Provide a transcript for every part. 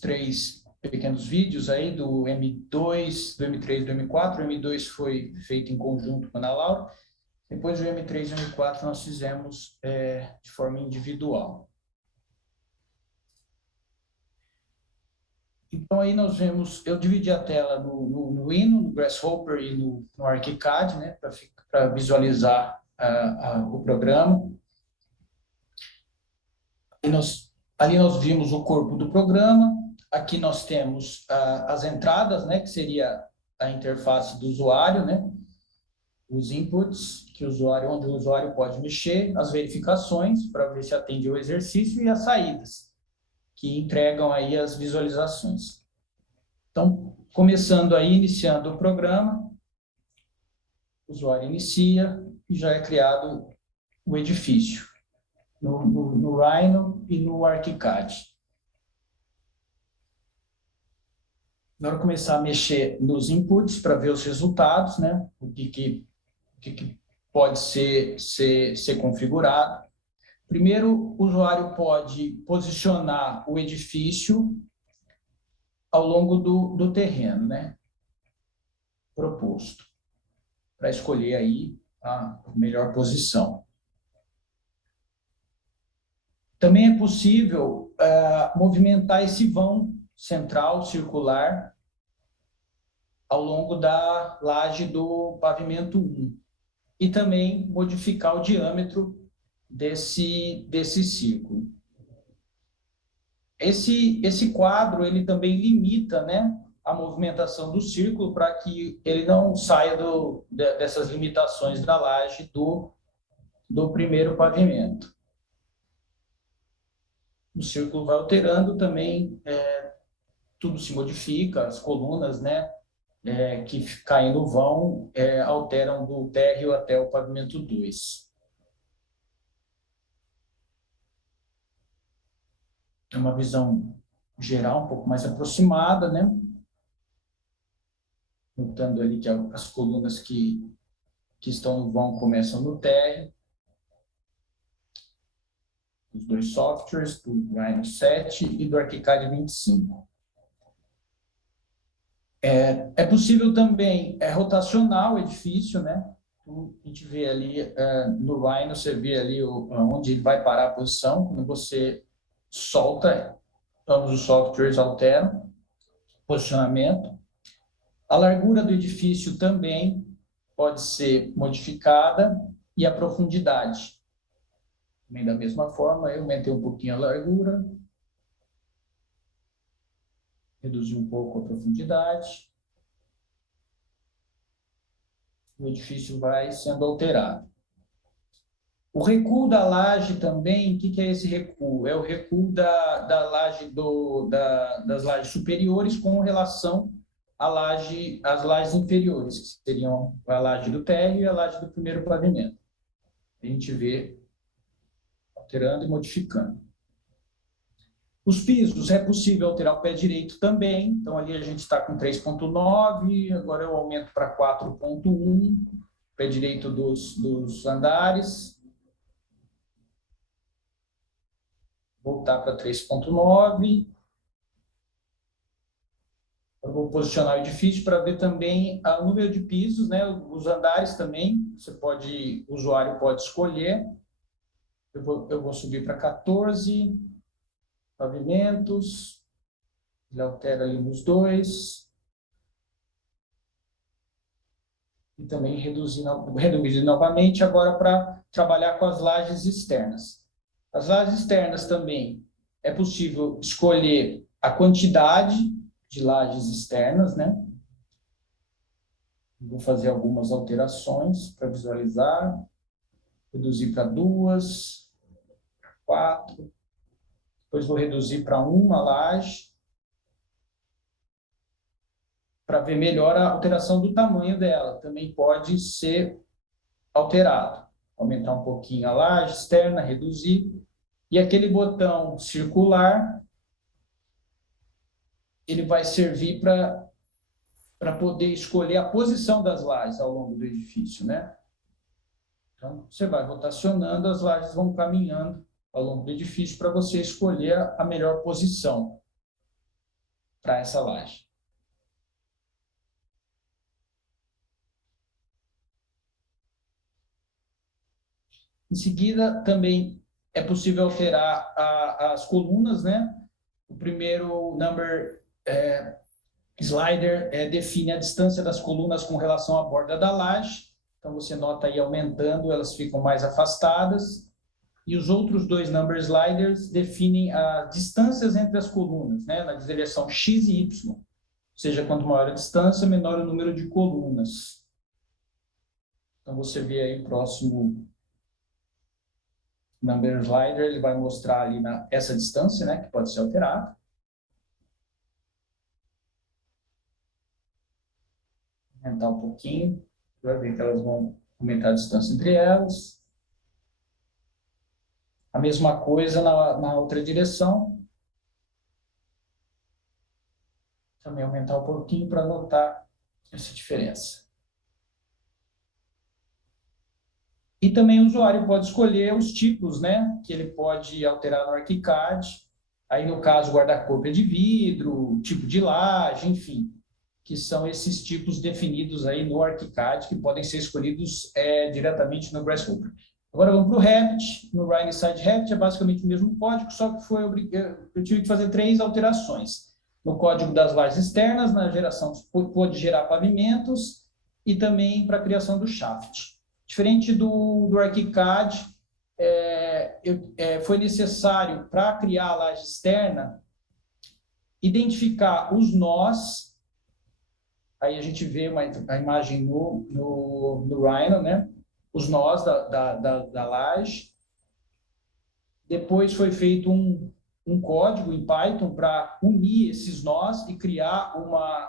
três pequenos vídeos aí do M2, do M3 e do M4. O M2 foi feito em conjunto com a Ana Laura. Depois do M3 e o M4 nós fizemos de forma individual. Então, aí nós vemos, eu dividi a tela no Rhino, no Grasshopper e no ArchiCAD, né, para visualizar o programa. Ali nós vimos o corpo do programa. Aqui nós temos as entradas, né, que seria a interface do usuário, né, os inputs onde o usuário pode mexer, as verificações para ver se atende ao exercício e as saídas, que entregam aí as visualizações. Então, começando aí, iniciando o programa, o usuário inicia e já é criado o edifício no Rhino e no ArchiCAD. Na hora de começar a mexer nos inputs para ver os resultados, né? O que pode ser configurado. Primeiro, o usuário pode posicionar o edifício ao longo do terreno, né, proposto, para escolher aí a melhor posição. Também é possível movimentar esse vão central, circular, ao longo da laje do pavimento 1. E também modificar o diâmetro desse círculo. Esse quadro, ele também limita, né, a movimentação do círculo para que ele não saia dessas limitações da laje do primeiro pavimento. O círculo vai alterando também, tudo se modifica, as colunas, né, que caem no vão, alteram do térreo até o pavimento 2. É uma visão geral, um pouco mais aproximada, né? Notando ali que as colunas que estão no vão começam no térreo. Os dois softwares, do Rhino 7 e do ArchiCAD 25. É possível também rotacionar o edifício, né? Então, a gente vê ali no Rhino, você vê ali onde ele vai parar a posição. Quando você solta, ambos os softwares alteram o posicionamento. A largura do edifício também pode ser modificada e a profundidade. Também da mesma forma, eu aumentei um pouquinho a largura, reduzi um pouco a profundidade. O edifício vai sendo alterado. O recuo da laje também, o que é esse recuo? É o recuo da laje das lajes superiores com relação às lajes inferiores, que seriam a laje do térreo e a laje do primeiro pavimento. A gente vê alterando e modificando. Os pisos, é possível alterar o pé direito também. Então, ali a gente está com 3.9, agora eu aumento para 4.1, pé direito dos andares. Voltar para 3.9. Eu vou posicionar o edifício para ver também o número de pisos, né? Os andares também, o usuário pode escolher. Eu vou subir para 14. Pavimentos. Ele altera ali nos dois. E também reduzir novamente agora para trabalhar com as lajes externas. As lajes externas também é possível escolher a quantidade de lajes externas, né? Vou fazer algumas alterações para visualizar. Reduzir para 2, 4. Depois vou reduzir para 1 laje, para ver melhor a alteração do tamanho dela. Também pode ser alterado. Aumentar um pouquinho a laje externa, reduzir. E aquele botão circular, ele vai servir para poder escolher a posição das lajes ao longo do edifício, né? Então, você vai rotacionando, as lajes vão caminhando ao longo do edifício para você escolher a melhor posição. para essa laje. Em seguida, também é possível alterar as colunas, né? O primeiro number slider define a distância das colunas com relação à borda da laje. Então, você nota aí aumentando, elas ficam mais afastadas. E os outros dois number sliders definem as distâncias entre as colunas, né? Na direção X e Y. Ou seja, quanto maior a distância, menor o número de colunas. Então, você vê aí o próximo number slider, ele vai mostrar ali essa distância, né, que pode ser alterada. Aumentar um pouquinho, vai ver que elas vão aumentar a distância entre elas. A mesma coisa na outra direção. Também aumentar um pouquinho para notar essa diferença. E também o usuário pode escolher os tipos, né, que ele pode alterar no ArchiCAD. Aí, no caso, guarda-corpo de vidro, tipo de laje, enfim, que são esses tipos definidos aí no ArchiCAD, que podem ser escolhidos diretamente no Grasshopper. Agora vamos para o Revit. No Rhino Side Revit é basicamente o mesmo código, só que eu tive que fazer 3 alterações. No código das lajes externas, na geração, pode gerar pavimentos e também para a criação do shaft. Diferente do ArchiCAD, foi necessário, para criar a laje externa, identificar os nós. Aí a gente vê a imagem no Rhino, né? Os nós da laje. Depois foi feito um código em Python para unir esses nós e criar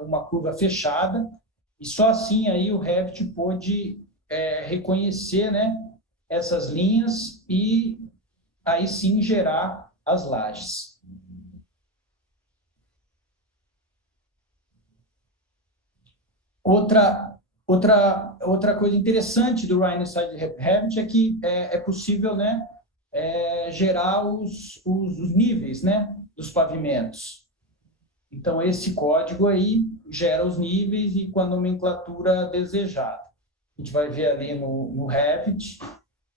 uma curva fechada. E só assim aí o Revit pôde reconhecer, né, essas linhas e aí sim gerar as lajes. Outra coisa interessante do Rhino Side Revit é que é possível, né, gerar os níveis, né, dos pavimentos. Então, esse código aí gera os níveis e com a nomenclatura desejada. A gente vai ver ali no Revit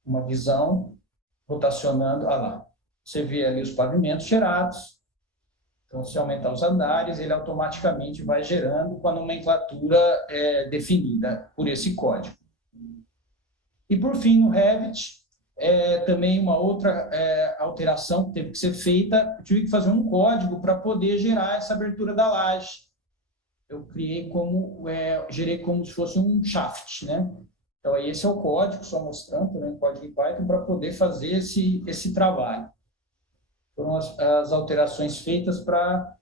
uma visão rotacionando. Olha lá, você vê ali os pavimentos gerados. Então, se aumentar os andares, ele automaticamente vai gerando com a nomenclatura definida por esse código. E, por fim, no Revit, também uma outra alteração que teve que ser feita, eu tive que fazer um código para poder gerar essa abertura da laje. Eu gerei como se fosse um shaft, né? Então, aí esse é o código, só mostrando também o código em Python para poder fazer esse trabalho. Foram as alterações feitas para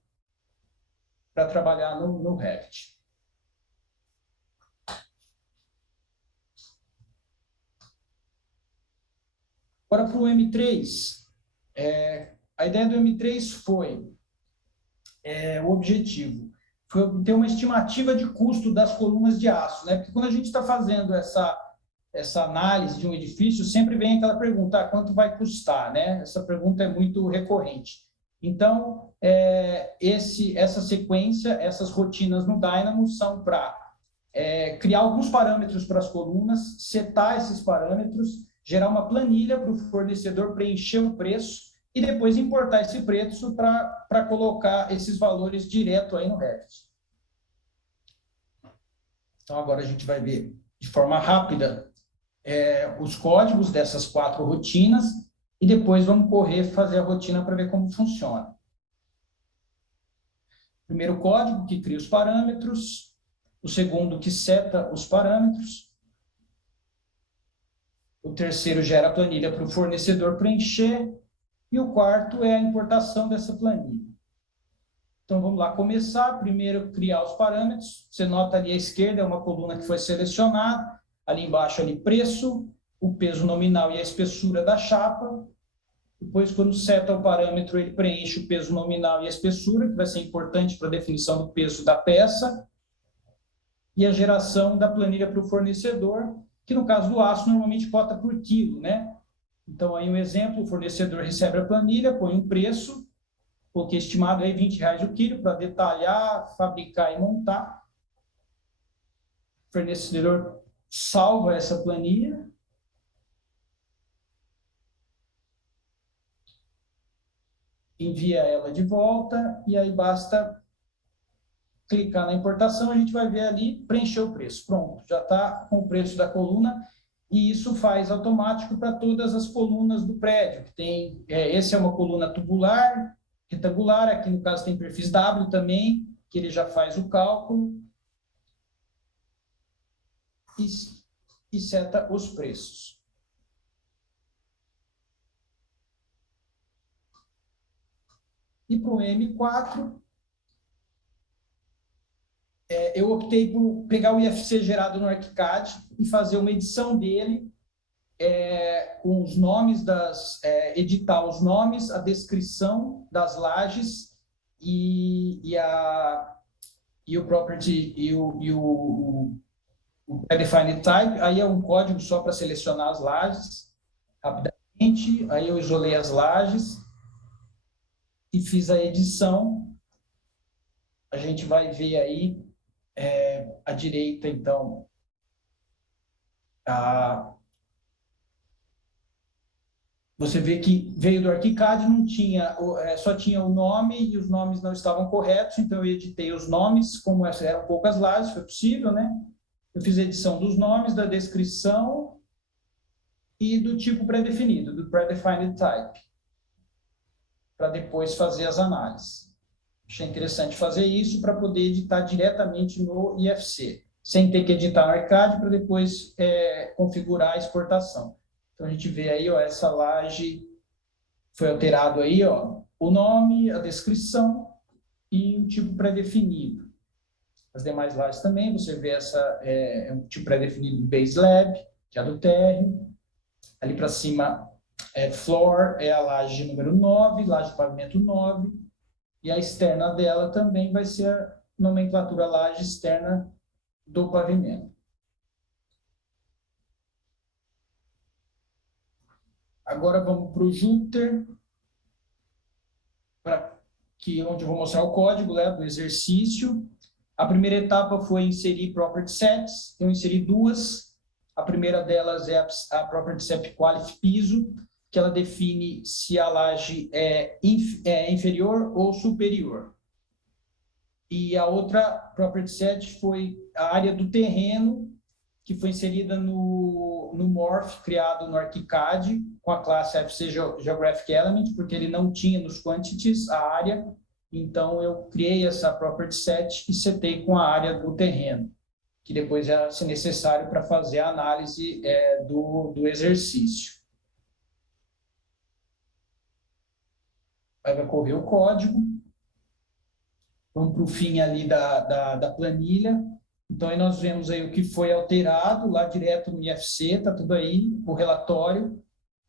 trabalhar no Revit. Agora, para o M3, a ideia do M3 foi, o objetivo foi ter uma estimativa de custo das colunas de aço, né? Porque quando a gente está fazendo essa análise de um edifício, sempre vem aquela pergunta, quanto vai custar, né? Essa pergunta é muito recorrente. Então, essa sequência, essas rotinas no Dynamo são para criar alguns parâmetros para as colunas, setar esses parâmetros, gerar uma planilha para o fornecedor preencher o preço e depois importar esse preço para colocar esses valores direto aí no Revit. Então, agora a gente vai ver de forma rápida os códigos dessas 4 rotinas e depois vamos fazer a rotina para ver como funciona. Primeiro código que cria os parâmetros, o segundo que seta os parâmetros, o terceiro gera a planilha para o fornecedor preencher e o quarto é a importação dessa planilha. Então, vamos lá começar. Primeiro, criar os parâmetros. Você nota ali à esquerda, é uma coluna que foi selecionada. Ali embaixo, ali, preço, o peso nominal e a espessura da chapa. Depois, quando seta o parâmetro, ele preenche o peso nominal e a espessura, que vai ser importante para a definição do peso da peça. E a geração da planilha para o fornecedor, que no caso do aço, normalmente cota por quilo, né? Então, aí um exemplo, o fornecedor recebe a planilha, põe um preço, porque estimado aí R$ 20 o quilo para detalhar, fabricar e montar. O fornecedor salva essa planilha. Envia ela de volta e aí basta clicar na importação, a gente vai ver ali, preencher o preço. Pronto, já está com o preço da coluna e isso faz automático para todas as colunas do prédio. Que tem, esse é uma coluna tubular, retangular, aqui no caso tem perfis W também, que ele já faz o cálculo e seta os preços. E para o M4, eu optei por pegar o IFC gerado no ArchiCAD e fazer uma edição dele com os nomes editar os nomes, a descrição das lajes e o property e o predefined type. Aí é um código só para selecionar as lajes rapidamente. Aí eu isolei as lajes e fiz a edição. A gente vai ver aí à direita, então, você vê que veio do ArchiCAD, não tinha, só tinha o nome e os nomes não estavam corretos, então eu editei os nomes, como eram poucas lajes, foi possível, né? Eu fiz a edição dos nomes, da descrição e do tipo pré-definido, do predefined type, para depois fazer as análises. Achei interessante fazer isso para poder editar diretamente no IFC, sem ter que editar no ArchiCAD para depois configurar a exportação. Então, a gente vê aí, ó, essa laje foi alterado aí, ó, o nome, a descrição e o tipo pré-definido. As demais lajes também, você vê um tipo pré-definido do Base Lab, que é a do térreo. Ali para cima, floor, é a laje número 9, laje de pavimento 9. E a externa dela também vai ser a nomenclatura laje externa do pavimento. Agora vamos para o Jupyter, onde eu vou mostrar o código do exercício. A primeira etapa foi inserir property sets. Eu inseri duas. A primeira delas é a property set quality piso, que ela define se a laje é inferior ou superior. E a outra property set foi a área do terreno, que foi inserida no Morph, criado no ArchiCAD, com a classe FC Geographic Element, porque ele não tinha nos quantities a área, então eu criei essa property set e setei com a área do terreno, que depois ia ser necessário para fazer a análise do exercício. Aí vai correr o código. Vamos para o fim ali da planilha. Então, aí nós vemos aí o que foi alterado, lá direto no IFC, está tudo aí, o relatório,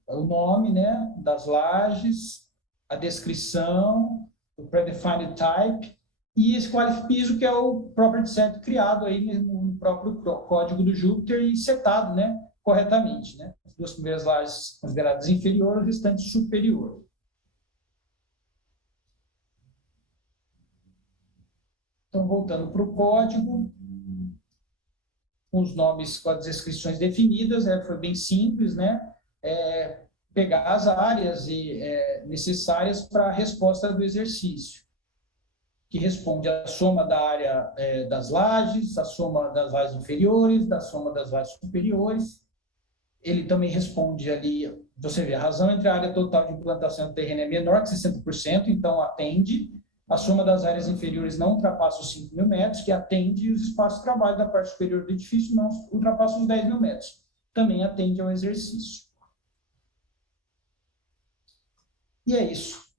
o nome, né, das lajes, a descrição, o predefined type, e esse quality piso, que é o property set criado aí no próprio código do Jupyter e setado, né, corretamente, né? As duas primeiras lajes consideradas inferior, o restante superior. Então, voltando para o código, com os nomes, com as descrições definidas, foi bem simples, né? Pegar as áreas necessárias para a resposta do exercício, que responde a soma da área das lajes, a soma das lajes inferiores, da soma das lajes superiores. Ele também responde ali, você vê, a razão entre a área total de implantação do terreno é menor que 60%, então atende. A soma das áreas inferiores não ultrapassa os 5.000 metros, que atende, e os espaços de trabalho da parte superior do edifício não ultrapassam os 10.000 metros. Também atende ao exercício. E é isso.